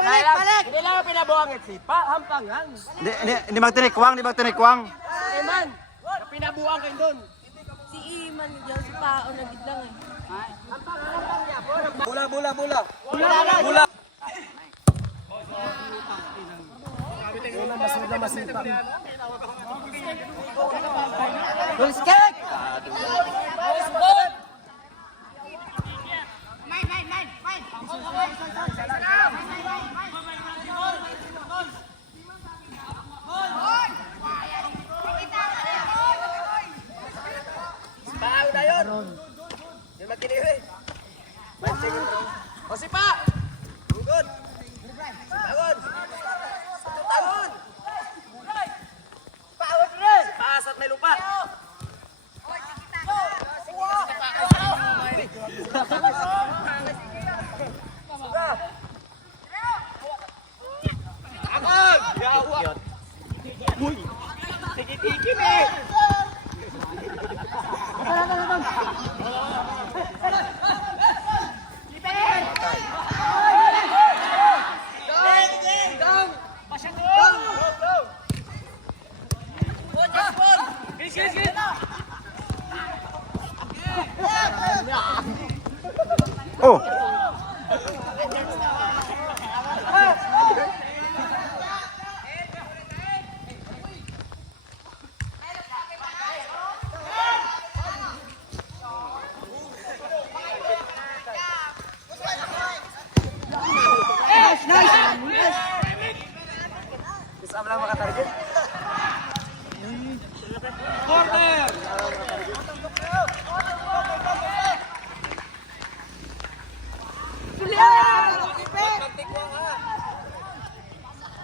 Balik! Hindi lang pinabuang at sipa, hampangan. Hindi magtinikwang, di magtinikwang. Iman, pinabuang kayo doon. Si Iman, diyan si Pao nagidlang eh. Bola. Bola. Masita. Goal kick! Pao na yun! Hindi magkiniri. O si Pa! Good! Tangon! Tangon! Paawat rin! Paas at may lupa! Tangon! Yawa! Uy! Tiki-tiki eh! Oh. Isama lang makatarget. Corner!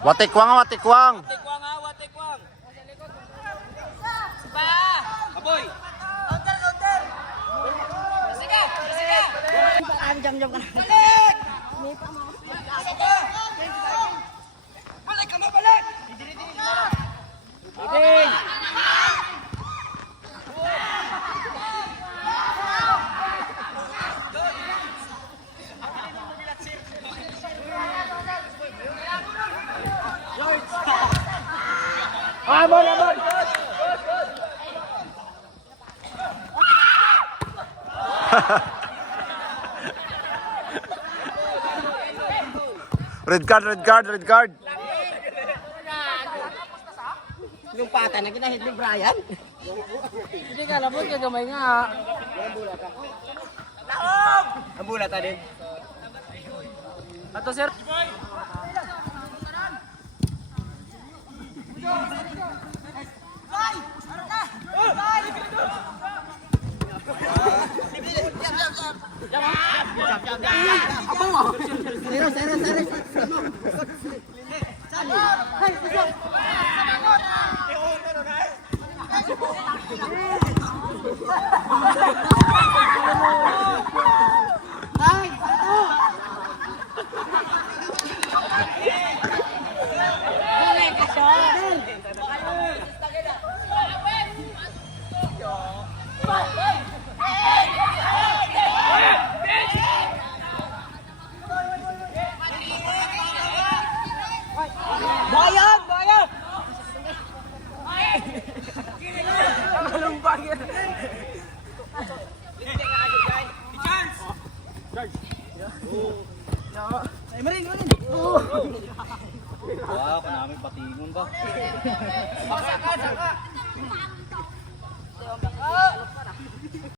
Watikwang. Watikwang. Pa! Aboy! Counter! Sige! Jam ka na. Balik ka mo, balik! Iting! Amon! Red card. Yung pata na kinahit ni Brian. Hindi ka labot ka gamay nga. Ang bulata din. Ato sir. Sero.